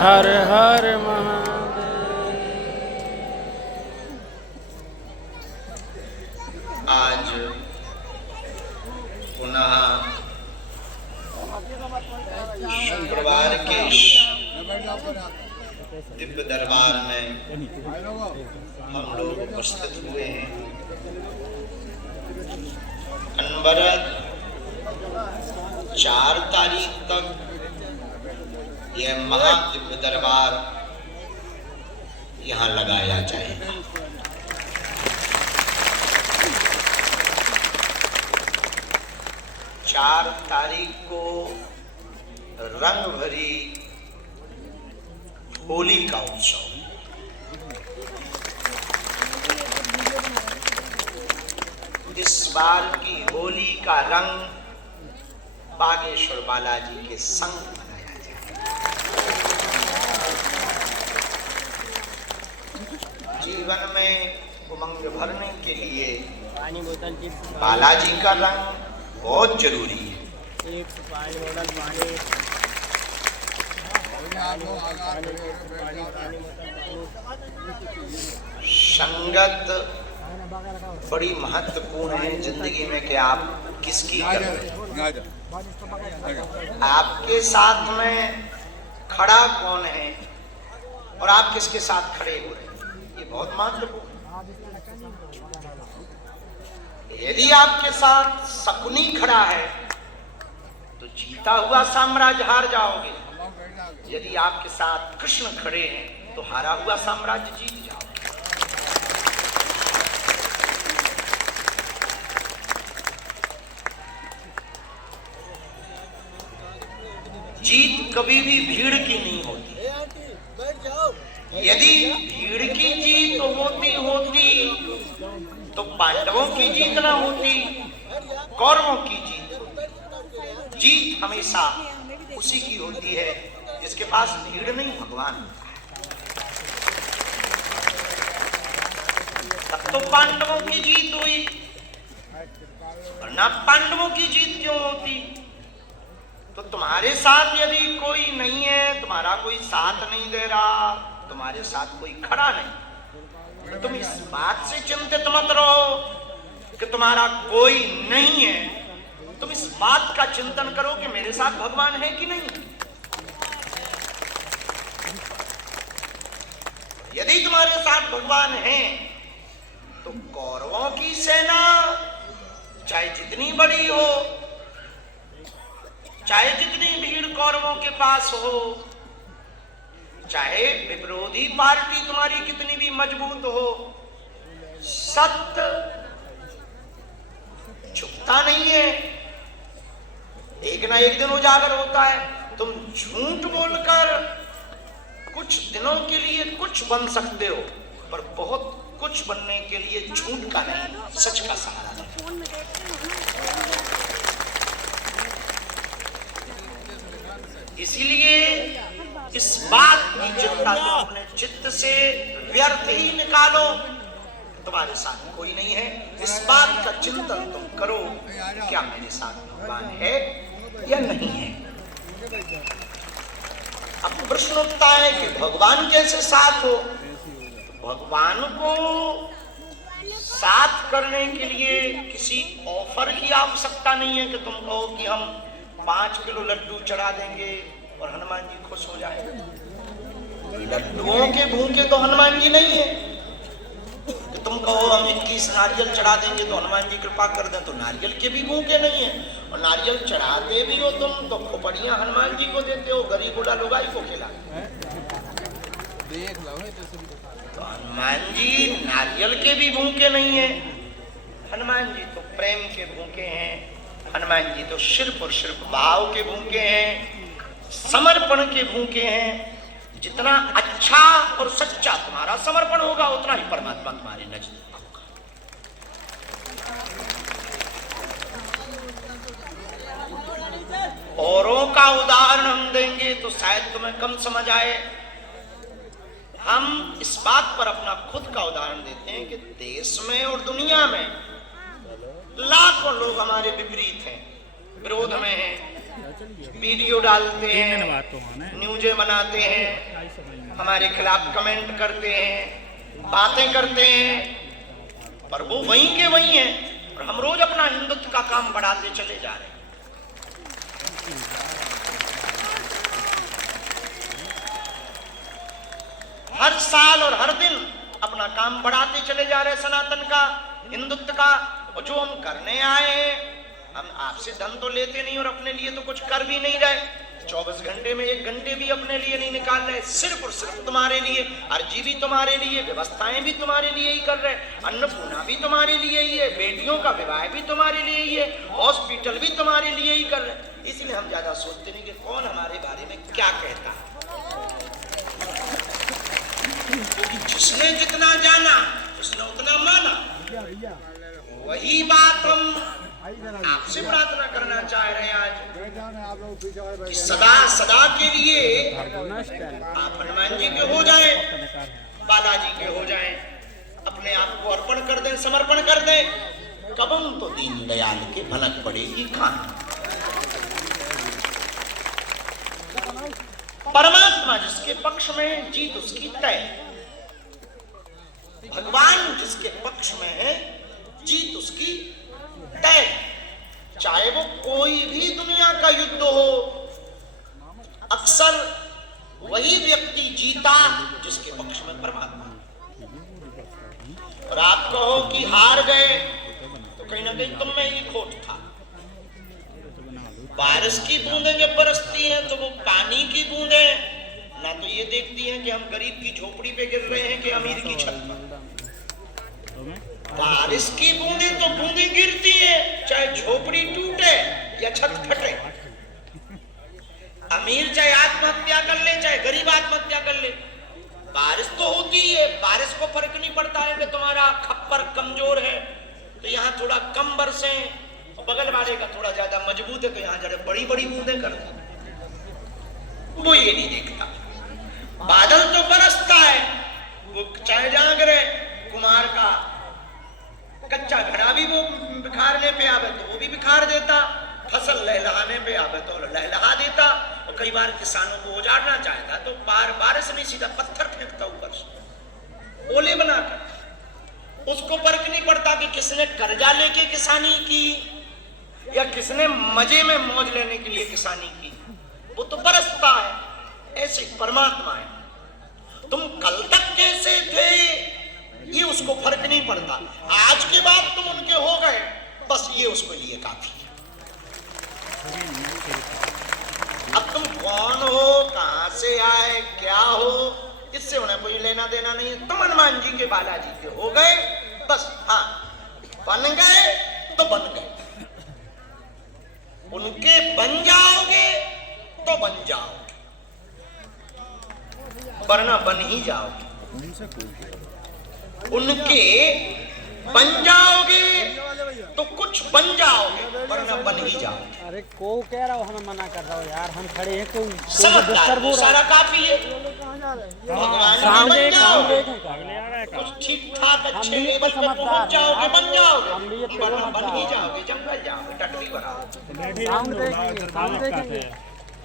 हर हर महादेव। आज पुनः शुक्रवार के दिव्य दरबार में हम लोग उपस्थित हुए हैं। अनवरत 4 तारीख तक यह महादिव्य दरबार यहाँ लगाया जाएगा। चार तारीख को रंग भरी होली का उत्सव। इस बार की होली का रंग बागेश्वर बालाजी के संग मनाया जाएगा। जीवन में उमंग भरने के लिए बालाजी का रंग बहुत जरूरी है। संगत बड़ी महत्वपूर्ण है जिंदगी में कि आप किसकी कर रहे हैं। आपके साथ में खड़ा कौन है और आप किसके साथ खड़े हो रहे हैं, ये बहुत महत्वपूर्ण। यदि आपके साथ शकुनी खड़ा है तो जीता हुआ साम्राज्य हार जाओगे। यदि आपके साथ कृष्ण खड़े हैं तो हारा हुआ साम्राज्य जीत जाओगे। जीत कभी भी भीड़ की नहीं होती। यदि भीड़ की जीत होती तो पांडवों की जीत ना होती, कौरवों की जीत होती। जीत हमेशा उसी की होती है जिसके पास भीड़ नहीं, भगवान। तब तो पांडवों की जीत हुई, वरना पांडवों की जीत क्यों होती। तो तुम्हारे साथ यदि कोई नहीं है, तुम्हारा कोई साथ नहीं दे रहा, तुम्हारे साथ कोई खड़ा नहीं, तो तुम इस बात से चिंतित मत रहो कि तुम्हारा कोई नहीं है। तुम इस बात का चिंतन करो कि मेरे साथ भगवान है कि नहीं। यदि तुम्हारे साथ भगवान है तो कौरवों की सेना चाहे जितनी बड़ी हो, चाहे जितनी भीड़ कौरवों के पास हो, चाहे विरोधी पार्टी तुम्हारी कितनी भी मजबूत हो, सत्य झुकता नहीं है, एक ना एक दिन उजागर होता है। तुम झूठ बोलकर कुछ दिनों के लिए कुछ बन सकते हो, पर बहुत कुछ बनने के लिए झूठ का नहीं, सच का सहारा नहीं। इसीलिए इस बात की चिंता तुम अपने चित्त से व्यर्थ ही निकालो। तुम्हारे साथ कोई नहीं है, इस बात का चिंतन तुम करो, क्या मेरे साथ भगवान है या नहीं है। अब प्रश्न उठता है कि भगवान कैसे साथ हो। भगवान को साथ करने के लिए किसी ऑफर की आवश्यकता नहीं है कि तुम कहो कि हम 5 किलो लड्डू चढ़ा देंगे और हनुमान जी खुश हो जाएंगे। लड्डुओं के भूखे तो हनुमान जी नहीं है कि तुम कहो हम 21 नारियल चढ़ा देंगे तो हनुमान जी कृपा कर दें, तो नारियल के भी भूखे नहीं है। और नारियल चढ़ाते भी हो तुम तो खोपड़ियां हनुमान जी को देते हो, गरीब बूढ़ा लुगाई को खिलाते। तो हनुमान जी नारियल के भी भूखे नहीं है। हनुमान जी तो प्रेम के भूखे हैं। हनुमान जी तो सिर्फ और सिर्फ भाव के भूखे हैं, समर्पण के भूखे हैं। जितना अच्छा और सच्चा तुम्हारा समर्पण होगा उतना ही परमात्मा तुम्हारे नजदीक होगा। औरों का उदाहरण हम देंगे तो शायद तुम्हें कम समझ आए। हम इस बात पर अपना खुद का उदाहरण देते हैं कि देश में और दुनिया में लाखों लोग हमारे विपरीत हैं, विरोध में हैं, वीडियो डालते हैं, न्यूज़ें बनाते हैं, हमारे खिलाफ कमेंट करते हैं, बातें करते हैं, पर वो वहीं के वहीं हैं और हम रोज अपना हिंदुत्व का काम बढ़ाते चले जा रहे हैं। हर साल और हर दिन अपना काम बढ़ाते चले जा रहे हैं सनातन का, हिंदुत्व का। और जो हम करने आए हैं, हम आपसे धन तो लेते नहीं और अपने लिए तो कुछ कर भी नहीं रहे। 24 घंटे में 1 घंटे भी अपने लिए नहीं निकाल रहे, सिर्फ और सिर्फ तुम्हारे लिए। अर्जी भी तुम्हारे लिए, व्यवस्थाएं भी तुम्हारे लिए ही कर रहे, अन्नपूर्णा भी तुम्हारे लिए ही है, बेटियों का विवाह भी तुम्हारे लिए ही है, हॉस्पिटल भी तुम्हारे लिए ही कर रहे। इसलिए हम ज्यादा सोचते नहीं कि कौन हमारे बारे में क्या कहता है, क्योंकि जिसने जितना जाना उसने उतना माना। वही बात हम आपसे प्रार्थना करना चाह रहे हैं आज कि सदा सदा के लिए आप हनुमान जी के हो जाएं, बालाजी के हो जाएं, अपने आप को अर्पण कर दें, समर्पण कर दें। कबम तो दीन दयाल के भनक पड़ेगी खान। परमात्मा जिसके पक्ष में जीत उसकी तय, भगवान जिसके पक्ष में है जीत उसकी तय। चाहे वो कोई भी दुनिया का युद्ध हो, अक्सर वही व्यक्ति जीता जिसके पक्ष में परमात्मा। और आप कहो कि हार गए तो कहीं ना कहीं तुम में ही खोट था। बारिश की बूंदें जब बरसती हैं तो वो पानी की बूंदें ना तो ये देखती हैं कि हम गरीब की झोपड़ी पे गिर रहे हैं कि अमीर की छत पर। बारिश की बूंदें तो बूंदें गिरती हैं, चाहे झोपड़ी टूटे या छत फटे। अमीर चाहे आत्महत्या कर ले, चाहे गरीब आत्महत्या कर ले, बारिश तो होती है। बारिश को फर्क नहीं पड़ता है कि तुम्हारा खप्पर कमजोर है तो यहाँ थोड़ा कम बरसे, और बगल वाले का थोड़ा ज्यादा मजबूत है तो यहाँ जरा बड़ी बड़ी बूंदें कर दो। वो ये नहीं देखता। बादल तो बरसता है, वो चाहे जहां गिरे, कुमार का कच्चा घड़ा भी वो बिखारने पे आवे तो वो भी बिखार देता, फसल लहलहाने पे आवे तो लहलहा देता। और कई बार किसानों को उजाड़ना चाहता तो बारिश नहीं, सीधा पत्थर फेंकता ऊपर से ओले बनाकर। उसको फर्क नहीं पड़ता कि किसने कर्जा लेके किसानी की या किसने मजे में मौज लेने के लिए किसानी की, वो तो बरसता है। ऐसे परमात्मा है। तुम कल तक कैसे थे ये उसको फर्क नहीं पड़ता। आज के बाद तुम उनके हो गए, बस ये उसके लिए काफी है। अब तुम कौन हो, कहां से आए, क्या हो, इससे उन्हें कोई लेना देना नहीं है। तुम हनुमान जी के बालाजी के हो गए, बस। हाँ, बन गए तो बन गए, उनके बन जाओगे तो बन जाओगे, वरना बन ही जाओगे। उनके बन जाओगे तो कुछ बन जाओगे, वरना बन ही जाओगे। अरे को कह रहा हो, हमें मना कर रहा हो यार, हम खड़े हैं। कोई समझदार सारा काफी है। भगवान बन जाओगे, कुछ ठीक ठाक अच्छे लेवल पे पहुंच जाओगे, बन जाओगे, वरना बन ही जाओगे, जंगल जाओगे, टटरी बनाओगे।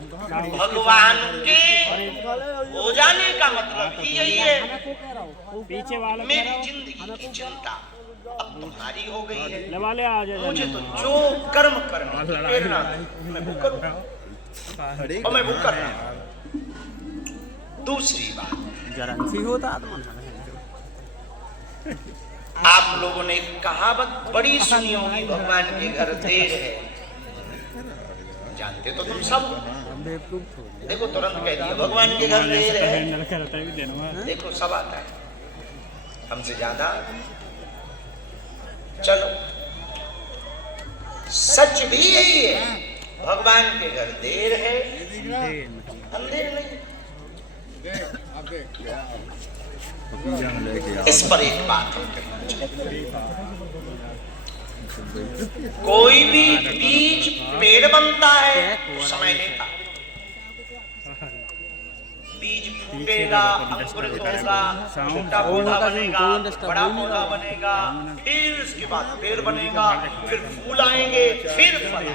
भगवान के हो जाने का मतलब ही यही है। मेरी जिंदगी की चिंता अब तुम्हारी हो गई है। मुझे तो जो कर्म करना प्रेरणा मैं वो करूंगा और मैं वो करना। दूसरी बात, आप लोगों ने कहावत बड़ी सुनी होगी, भगवान के घर देर है। जानते तो तुम सब, देखो तुरंत कह दिया भगवान के घर देर है। देखो सब आता है हमसे ज्यादा। चलो, सच भी यही है, भगवान के घर देर है, अंधेर नहीं। इस पर एक बात हम कहना चाहते, कोई भी बीज पेड़ बनता है तो समय लेता। बीज फूटेगा, अंकुरित होगा, छोटा पौधा बनेगा, बड़ा पौधा बनेगा, फिर उसके बाद पेड़ बनेगा, फिर फूल आएंगे, फिर फल।